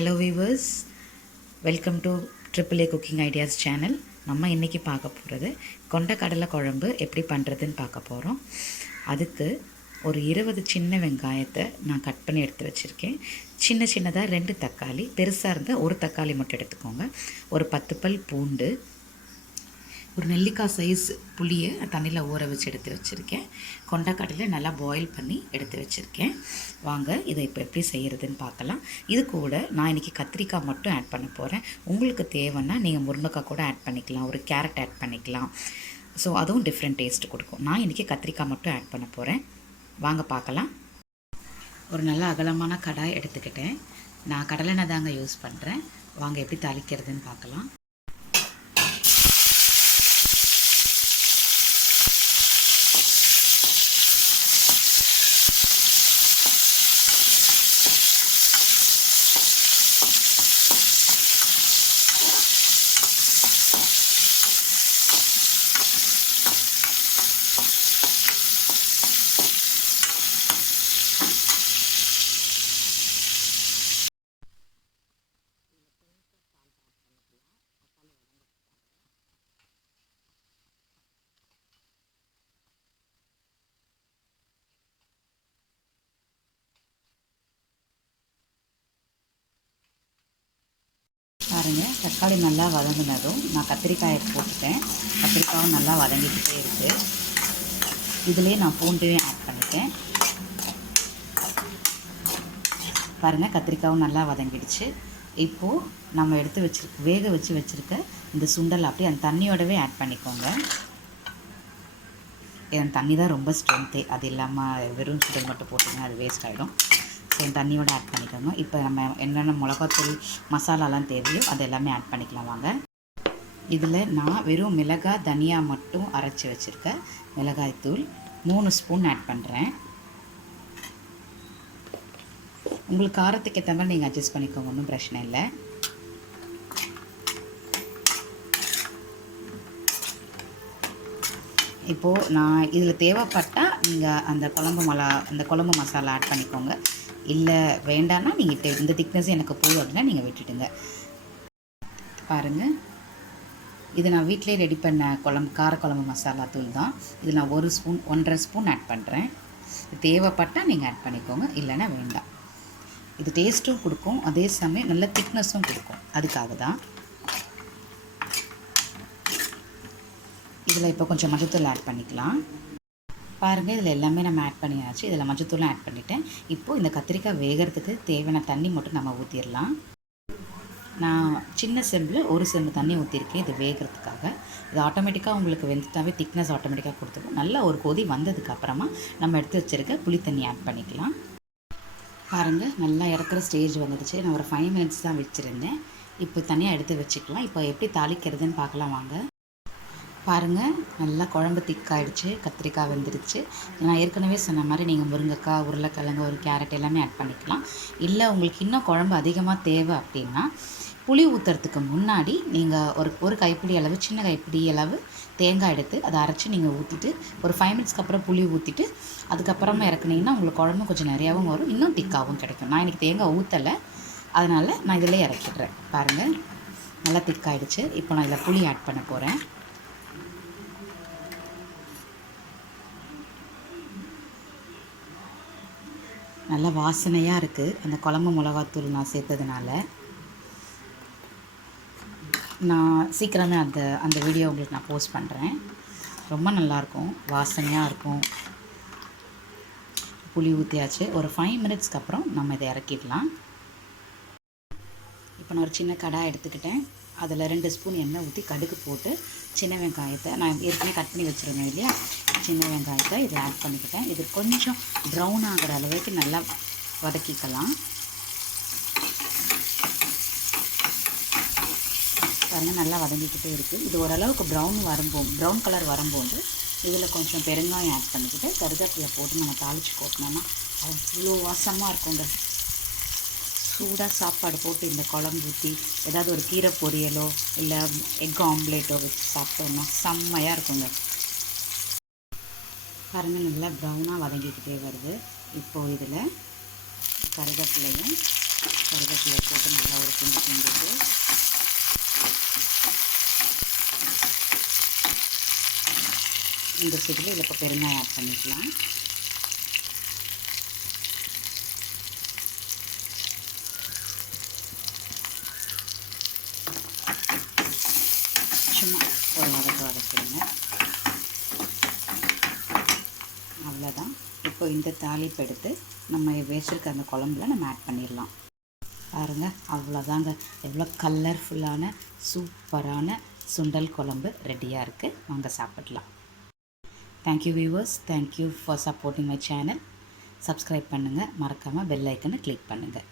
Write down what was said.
Hello viewers, welcome to triple A cooking ideas channel. நம்ம இன்றைக்கி பார்க்க போகிறது கொண்டக்கடலை குழம்பு எப்படி பண்ணுறதுன்னு பார்க்க போகிறோம். அதுக்கு ஒரு 20 சின்ன வெங்காயத்தை நான் கட் பண்ணி எடுத்து வச்சுருக்கேன். சின்ன சின்னதாக 2 தக்காளி, பெருசாக இருந்தால் ஒரு தக்காளி மட்டும் எடுத்துக்கோங்க. ஒரு 10 பல் பூண்டு, ஒரு நெல்லிக்காய் சைஸ் புளியை தண்ணியில் ஊற வச்சு எடுத்து வச்சுருக்கேன். கொண்டக்கடலை நல்லா பாயில் பண்ணி எடுத்து வச்சுருக்கேன். வாங்க இதை இப்போ எப்படி செய்கிறதுன்னு பார்க்கலாம். இது கூட நான் இன்றைக்கி கத்திரிக்காய் மட்டும் ஆட் பண்ண போகிறேன். உங்களுக்கு தேவைன்னா நீங்கள் முருங்கைக்காய் கூட ஆட் பண்ணிக்கலாம், ஒரு கேரட் ஆட் பண்ணிக்கலாம். ஸோ அதுவும் டிஃப்ரெண்ட் டேஸ்ட் கொடுக்கும். நான் இன்றைக்கி கத்திரிக்காய் மட்டும் ஆட் பண்ண போகிறேன். வாங்க பார்க்கலாம். ஒரு நல்ல அகலமான கடாய் எடுத்துக்கிட்டேன். நான் கடலெண்ணெய் தாங்க யூஸ் பண்ணுறேன். வாங்க எப்படி தாளிக்கிறதுன்னு பார்க்கலாம். பாருங்கள், தக்காளி நல்லா வதங்கினதும் நான் கத்திரிக்காயை போட்டுட்டேன். கத்திரிக்காயும் நல்லா வதங்கிக்கிட்டே இருக்குது. இதிலே நான் பூண்டையும் ஆட் பண்ணிட்டேன். பாருங்கள், கத்திரிக்காயும் நல்லா வதங்கிடுச்சு. இப்போது நம்ம எடுத்து வேக வச்சுருக்க இந்த சுண்டல் அப்படியே அந்த தண்ணியோடவே ஆட் பண்ணிக்கோங்க. என் தண்ணி தான் ரொம்ப ஸ்ட்ரென்த்தே. அது இல்லாமல் வெறும் சுண்டல் மட்டும் போட்டிங்கன்னா அது வேஸ்ட் ஆகிடும். ஸோ தண்ணியோடு ஆட் பண்ணிக்கோங்க. இப்போ நம்ம என்னென்ன மிளகாத்தூள் மசாலாலாம் தேவையோ அது எல்லாமே ஆட் பண்ணிக்கலாம். வாங்க, இதில் நான் வெறும் மிளகாய் தனியா மட்டும் அரைச்சி வச்சுருக்க மிளகாய்த்தூள் 3 ஸ்பூன் ஆட் பண்ணுறேன். உங்களுக்கு காரத்துக்கு ஏற்ற மாதிரி நீங்கள் அட்ஜஸ்ட் பண்ணிக்கோங்க, ஒன்றும் பிரச்சனை இல்லை. இப்போது நான் இதில் தேவைப்பட்டால் நீங்கள் அந்த குழம்பு மசாலா ஆட் பண்ணிக்கோங்க. இல்லை வேண்டான்னா நீங்கள் இந்த திக்னஸ் எனக்கு போதும் அப்படின்னா நீங்கள் விட்டுடுங்க. பாருங்கள், இது நான் வீட்டிலே ரெடி பண்ண காரக்குழம்பு மசாலா தூள் தான். இது நான் 1 ஸ்பூன் 1.5 ஸ்பூன் ஆட் பண்ணுறேன். தேவைப்பட்டால் நீங்கள் ஆட் பண்ணிக்கோங்க, இல்லைன்னா வேண்டாம். இது டேஸ்ட்டும் கொடுக்கும், அதே சமயம் நல்ல திக்னஸும் கொடுக்கும். அதுக்காக தான். இதில் இப்போ கொஞ்சம் மஞ்சத்தூள் ஆட் பண்ணிக்கலாம். பாருங்கள், இதில் எல்லாமே நம்ம ஆட் பண்ணியாச்சு. இதில் மஞ்சத்தூளும் ஆட் பண்ணிவிட்டேன். இப்போது இந்த கத்திரிக்காய் வேகிறதுக்கு தேவையான தண்ணி மட்டும் நம்ம ஊற்றிடலாம். நான் சின்ன செம்பில் 1 செம்பு தண்ணி ஊற்றிருக்கேன் இது வேகிறதுக்காக. இது ஆட்டோமேட்டிக்காக உங்களுக்கு வெந்துட்டாவே திக்னஸ் ஆட்டோமேட்டிக்காக கொடுத்துரும். நல்லா ஒரு கொதி வந்ததுக்கப்புறமா நம்ம எடுத்து வச்சுருக்க புளி தண்ணி ஆட் பண்ணிக்கலாம். பாருங்கள், நல்லா இறக்குற ஸ்டேஜ் வந்துடுச்சு. நான் ஒரு 5 மினிட்ஸ் தான் வச்சுருந்தேன். இப்போ தனியாக எடுத்து வச்சுக்கலாம். இப்போ எப்படி தாளிக்கிறதுன்னு பார்க்கலாம் வாங்க. பாருங்கள், நல்லா குழம்பு திக்காயிடுச்சு, கத்திரிக்காய் வெந்துடுச்சு. நான் ஏற்கனவே சொன்ன மாதிரி நீங்கள் முருங்கைக்காய், உருளைக்கிழங்கு, ஒரு கேரட் எல்லாமே ஆட் பண்ணிக்கலாம். இல்லை உங்களுக்கு இன்னும் குழம்பு அதிகமாக தேவை அப்படின்னா புளி ஊற்றுறதுக்கு முன்னாடி நீங்கள் ஒரு கைப்பிடி அளவு, சின்ன கைப்பிடி அளவு தேங்காய் எடுத்து அதை அரைச்சி நீங்கள் ஊற்றிட்டு ஒரு 5 மினிட்ஸ்க்கு அப்புறம் புளி ஊற்றிட்டு அதுக்கப்புறமா இறக்குனீங்கன்னா உங்களுக்கு குழம்பு கொஞ்சம் நிறையாவும் வரும், இன்னும் திக்காகவும் கிடைக்கும். நான் இன்றைக்கி தேங்காய் ஊற்றலை, அதனால் நான் இதில் இறக்கிடுறேன். பாருங்கள், நல்லா திக்காயிடுச்சு. இப்போ நான் இதில் புளி ஆட் பண்ண போகிறேன். நல்ல வாசனையாக இருக்குது அந்த குழம்பு மிளகாத்தூள் நான் சேர்த்ததுனால. நான் சீக்கிரமே அந்த வீடியோ உங்களுக்கு நான் போஸ்ட் பண்ணுறேன். ரொம்ப நல்லாயிருக்கும், வாசனையாக இருக்கும். புளி ஊற்றியாச்சு. ஒரு 5 மினிட்ஸ்க்கு அப்புறம் நம்ம இதை இறக்கிடலாம். இப்போ நான் ஒரு சின்ன கடாய் எடுத்துக்கிட்டேன். அதில் 2 ஸ்பூன் எண்ணெய் ஊற்றி கடுகு போட்டு சின்ன வெங்காயத்தை நான் ஏற்கனவே கட் பண்ணி வச்சுருந்தேன் இல்லையா, சின்ன வெங்காயத்தை இதில் ஆட் பண்ணிக்கிட்டேன். இது கொஞ்சம் ப்ரௌன் ஆகிற அளவுக்கு நல்லா வதக்கிக்கலாம். பாருங்கள், நல்லா வதங்கிக்கிட்டே இருக்குது. இது ஓரளவுக்கு ப்ரௌன் கலர் வரும்போது இதில் கொஞ்சம் பெருங்காயம் ஆட் பண்ணிக்கிட்டு கருவேப்பிலை போட்டு நம்ம தாளித்து போட்டோம்னா அவ்வளோ வாசமாக இருக்குங்க. சூடாக சாப்பாடு போட்டு இந்த குழம்பு ஊற்றி ஏதாவது ஒரு கீரை பொரியலோ இல்லை எக் ஆம்லேட்டோ வச்சு சாப்பிட்டோம்னா செம்மையாக இருக்குங்க. பாருங்கள், நல்லா ப்ரௌனாக வதங்கிக்கிட்டே வருது. இப்போது இதில் கருவேப்பிலையும் கருவேப்பிலை போட்டு நல்லா ஒரு கிண்டு கிண்டிட்டு இந்த ஸ்டேஜில் இதில் இப்போ பெருங்காயம் ஆட் பண்ணிக்கலாம். சும்மா ஒரு வதக்கிடுங்க. அவ்வளோதான். இப்போ இந்த தாளிப்பு எடுத்து நம்ம வச்சுருக்க அந்த குழம்புல நம்ம ஆட் பண்ணிடலாம். பாருங்கள், அவ்வளோதாங்க. எவ்வளோ கலர்ஃபுல்லான சூப்பரான சுண்டல் குழம்பு ரெடியாக இருக்குது. வாங்க சாப்பிடலாம். Thank you viewers, thank you for supporting my channel. Subscribe பண்ணுங்கள், மறக்காமல் பெல் ஐக்கனை கிளிக் பண்ணுங்கள்.